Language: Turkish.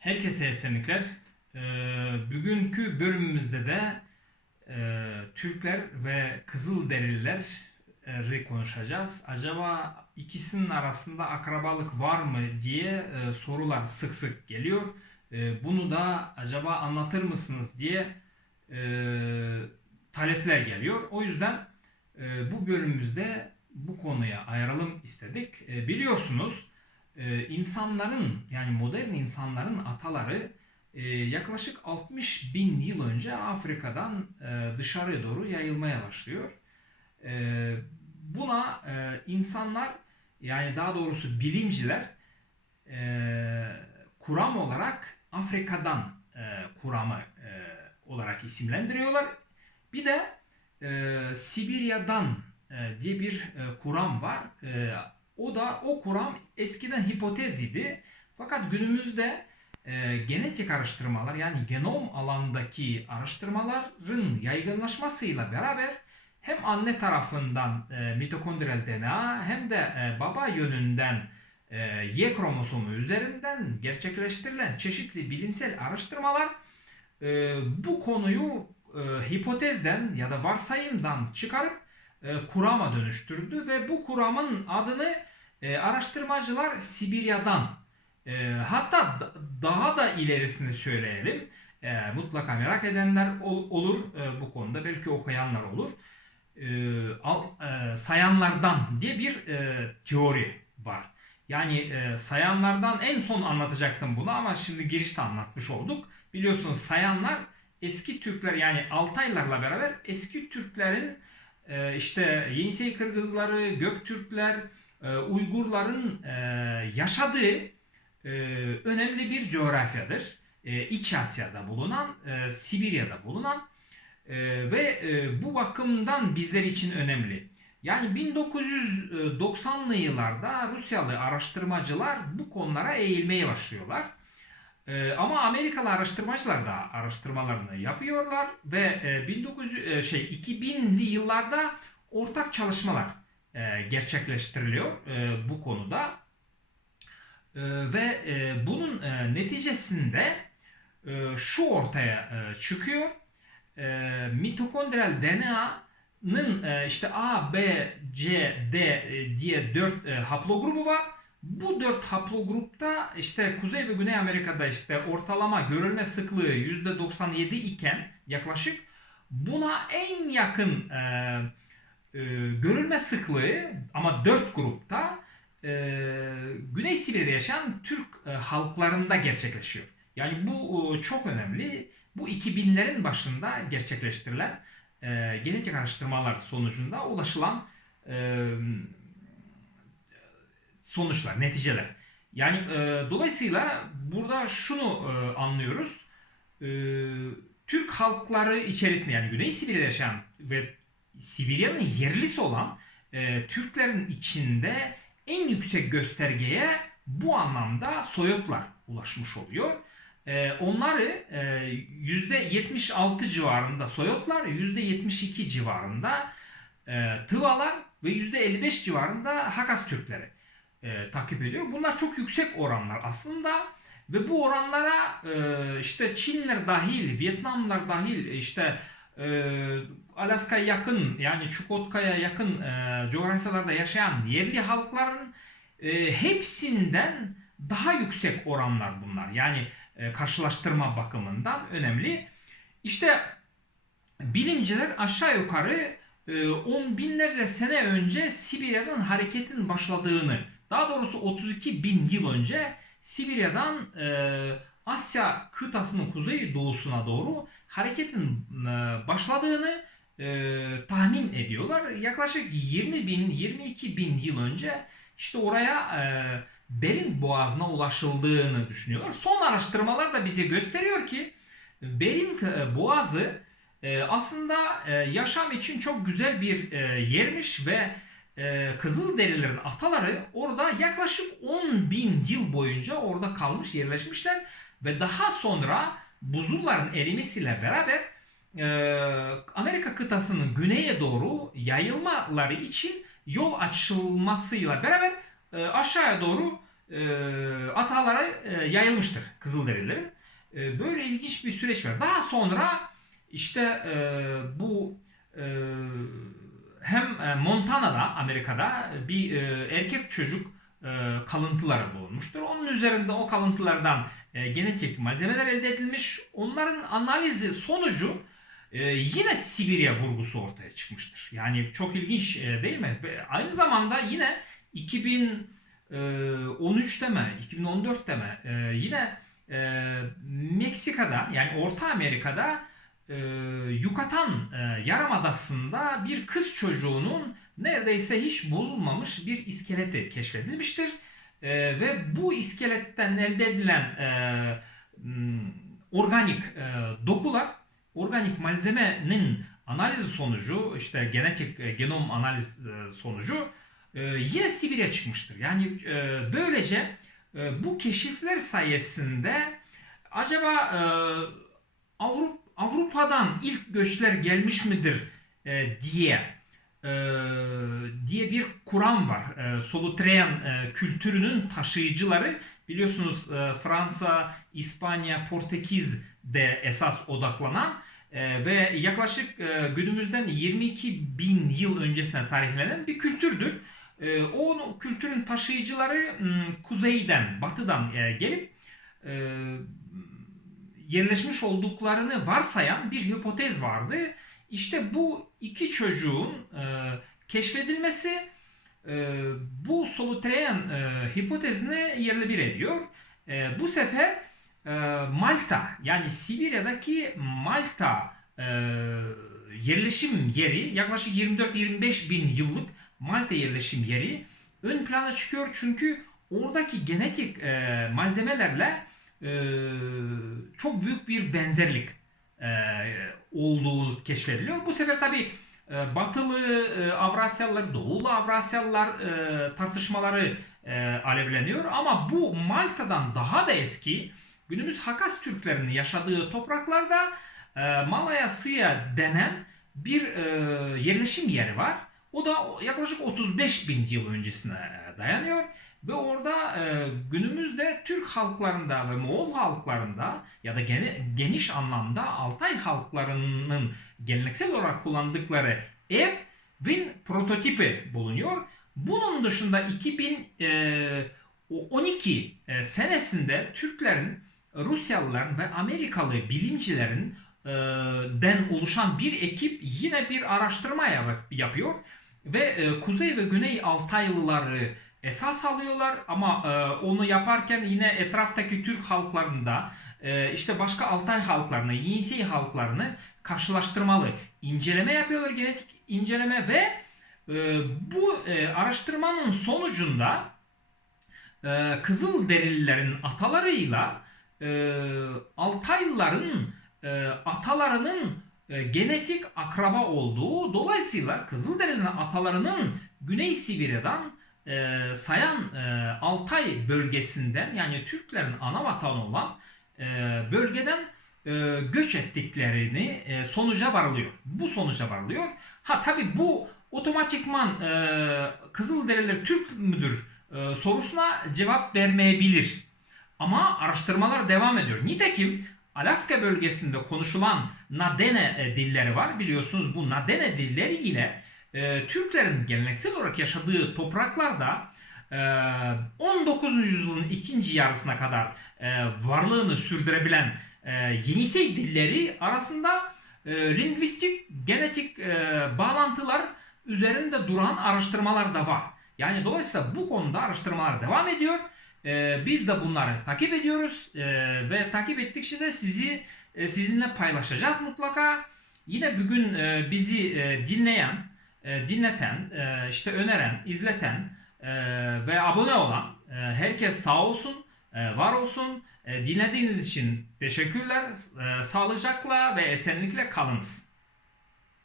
Herkese esenlikler. Ee, bugünkü bölümümüzde de e, Türkler ve Kızılderilileri konuşacağız. Acaba ikisinin arasında akrabalık var mı diye e, sorular sık sık geliyor. E, bunu da acaba anlatır mısınız diye e, talepler geliyor. O yüzden e, bu bölümümüzde bu konuya ayıralım istedik. E, biliyorsunuz e, insanların yani modern insanların ataları e, yaklaşık 60 bin yıl önce Afrika'dan e, dışarıya doğru yayılmaya başlıyor. E, buna insanlar yani daha doğrusu bilimciler kuram olarak Afrika'dan kuramı olarak isimlendiriyorlar. Bir de e, Sibirya'dan diye bir kuram var. E, o da o kuram eskiden hipotez idi. Fakat günümüzde e, genetik araştırmalar yani genom alandaki araştırmaların yaygınlaşmasıyla beraber hem anne tarafından e, mitokondriyal DNA hem de e, baba yönünden e, Y kromosomu üzerinden gerçekleştirilen çeşitli bilimsel araştırmalar e, bu konuyu e, hipotezden ya da varsayımdan çıkarıp e, kurama dönüştürdü ve bu kuramın adını e, araştırmacılar Sibirya'dan e, hatta da- daha da ilerisini söyleyelim. Mutlaka merak edenler ol- olur bu konuda belki okuyanlar olur. Sayanlardan diye bir teori var. Yani e, sayanlardan en son anlatacaktım bunu ama şimdi girişte anlatmış olduk. Biliyorsunuz sayanlar eski Türkler yani Altaylarla beraber eski Türklerin işte Yenisey Kırgızları, Göktürkler, e, Uygurların e, yaşadığı e, önemli bir coğrafyadır. İç Asya'da bulunan, Sibirya'da bulunan ve bu bakımdan bizler için önemli. Yani 1990'lı yıllarda Rusyalı araştırmacılar bu konulara eğilmeye başlıyorlar. Ee, ama Amerikalı araştırmacılar da araştırmalarını yapıyorlar ve e, 1900 e, şey 2000'li yıllarda ortak çalışmalar e, gerçekleştiriliyor e, bu konuda. E, ve e, bunun e, neticesinde e, şu ortaya e, çıkıyor. E, mitokondriyal DNA'nın e, işte A, B, C, D e, diye 4 e, haplogrubu var. Bu dört haplogrupta işte Kuzey ve Güney Amerika'da işte ortalama görülme sıklığı %97 iken yaklaşık buna en yakın e, e, görülme sıklığı ama dört grupta e, Güney Sibirya'da yaşayan Türk e, halklarında gerçekleşiyor. Yani bu e, çok önemli. Bu 2000'lerin başında gerçekleştirilen e, genetik araştırmalar sonucunda ulaşılan e, sonuçlar, neticeler. Yani e, dolayısıyla burada şunu e, anlıyoruz. E, Türk halkları içerisinde yani Güney Sibirya'da yaşayan ve Sibirya'nın yerlisi olan e, Türklerin içinde en yüksek göstergeye bu anlamda Soyotlar ulaşmış oluyor. E, onları e, %76 civarında Soyotlar, %72 civarında e, Tıvalar ve %55 civarında Hakas Türkleri e, takip ediyor. Bunlar çok yüksek oranlar aslında ve bu oranlara e, işte Çinliler dahil, Vietnamlılar dahil, işte e, Alaska'ya yakın yani Çukotka'ya yakın e, coğrafyalarda yaşayan yerli halkların e, hepsinden daha yüksek oranlar bunlar. Yani e, karşılaştırma bakımından önemli. İşte bilimciler aşağı yukarı e, on binlerce sene önce Sibirya'dan hareketin başladığını, daha doğrusu 32 bin yıl önce Sibirya'dan e, Asya kıtasının kuzey doğusuna doğru hareketin e, başladığını e, tahmin ediyorlar. Yaklaşık 20 bin, 22 bin yıl önce işte oraya e, Bering Boğazı'na ulaşıldığını düşünüyorlar. Son araştırmalar da bize gösteriyor ki Bering e, Boğazı e, aslında e, yaşam için çok güzel bir e, yermiş ve e, Kızılderililerin ataları orada yaklaşık 10 bin yıl boyunca orada kalmış, yerleşmişler ve daha sonra buzulların erimesiyle beraber e, Amerika kıtasının güneye doğru yayılmaları için yol açılmasıyla beraber e, aşağıya doğru e, atalara e, yayılmıştır Kızılderililerin. E, böyle ilginç bir süreç var. Daha sonra işte e, bu Montana'da Amerika'da bir e, erkek çocuk e, kalıntıları bulunmuştur. Onun üzerinde o kalıntılardan e, genetik malzemeler elde edilmiş. Onların analizi sonucu e, yine Sibirya vurgusu ortaya çıkmıştır. Yani çok ilginç e, değil mi? Ve aynı zamanda yine 2013'te mi, 2014'te mi e, yine e, Meksika'da yani Orta Amerika'da e, Yucatan e, Yarımadası'nda bir kız çocuğunun neredeyse hiç bozulmamış bir iskeleti keşfedilmiştir. E, ve bu iskeletten elde edilen e, organik e, dokular, organik malzemenin analizi sonucu, işte genetik e, genom analiz e, sonucu e, yine Sibirya çıkmıştır. Yani e, böylece e, bu keşifler sayesinde acaba e, Avrupa Avrupa'dan ilk göçler gelmiş midir e, diye e, diye bir kuram var. E, Solutreyan e, kültürünün taşıyıcıları biliyorsunuz e, Fransa, İspanya, Portekiz de esas odaklanan e, ve yaklaşık e, günümüzden 22 bin yıl öncesine tarihlenen bir kültürdür. E, o kültürün taşıyıcıları m, kuzeyden, batıdan e, gelip e, yerleşmiş olduklarını varsayan bir hipotez vardı. İşte bu iki çocuğun e, keşfedilmesi e, bu Solutreyan e, hipotezini yerle bir ediyor. E, bu sefer e, Malta yani Sibirya'daki Malta e, yerleşim yeri yaklaşık 24-25 bin yıllık Malta yerleşim yeri ön plana çıkıyor çünkü oradaki genetik e, malzemelerle çok büyük bir benzerlik e, olduğu keşfediliyor. Bu sefer tabi e, batılı e, Avrasyalılar, doğulu Avrasyalılar tartışmaları alevleniyor. Ama bu Malta'dan daha da eski günümüz Hakas Türklerinin yaşadığı topraklarda Malaya Sıya denen bir yerleşim yeri var. O da yaklaşık 35 bin yıl öncesine dayanıyor. Ve orada e, günümüzde Türk halklarında ve Moğol halklarında ya da gene, geniş anlamda Altay halklarının geleneksel olarak kullandıkları ev Win prototipi bulunuyor. Bunun dışında 2012 e, senesinde Türklerin, Rusyalıların ve Amerikalı bilimcilerin e, den oluşan bir ekip yine bir araştırma yap- yapıyor ve e, Kuzey ve Güney Altaylıları esas alıyorlar ama e, onu yaparken yine etraftaki Türk halklarında e, işte başka Altay halklarını, Yenisey halklarını karşılaştırmalı. İnceleme yapıyorlar genetik inceleme ve e, bu e, araştırmanın sonucunda e, Kızılderililerin atalarıyla e, Altaylıların e, atalarının e, genetik akraba olduğu dolayısıyla Kızılderililerin atalarının Güney Sibirya'dan e, Sayan e, Altay bölgesinden yani Türklerin ana vatanı olan e, bölgeden e, göç ettiklerini e, sonuca varılıyor. Bu sonuca varılıyor. Ha tabi bu otomatikman e, Kızılderililer Türk müdür e, sorusuna cevap vermeyebilir. Ama araştırmalar devam ediyor. Nitekim Alaska bölgesinde konuşulan Nadene e, dilleri var. Biliyorsunuz bu Nadene dilleri ile e, Türklerin geleneksel olarak yaşadığı topraklarda e, 19. yüzyılın ikinci yarısına kadar e, varlığını sürdürebilen e, Yenisey dilleri arasında e, lingvistik, genetik e, bağlantılar üzerinde duran araştırmalar da var. Yani dolayısıyla bu konuda araştırmalar devam ediyor. E, biz de bunları takip ediyoruz e, ve takip ettikçe de sizi e, sizinle paylaşacağız mutlaka. Yine bugün e, bizi e, dinleyen, e, dinleten, e, işte öneren, izleten e, ve abone olan e, herkes sağ olsun, var olsun. Dinlediğiniz için teşekkürler. Sağlıcakla ve esenlikle kalınız.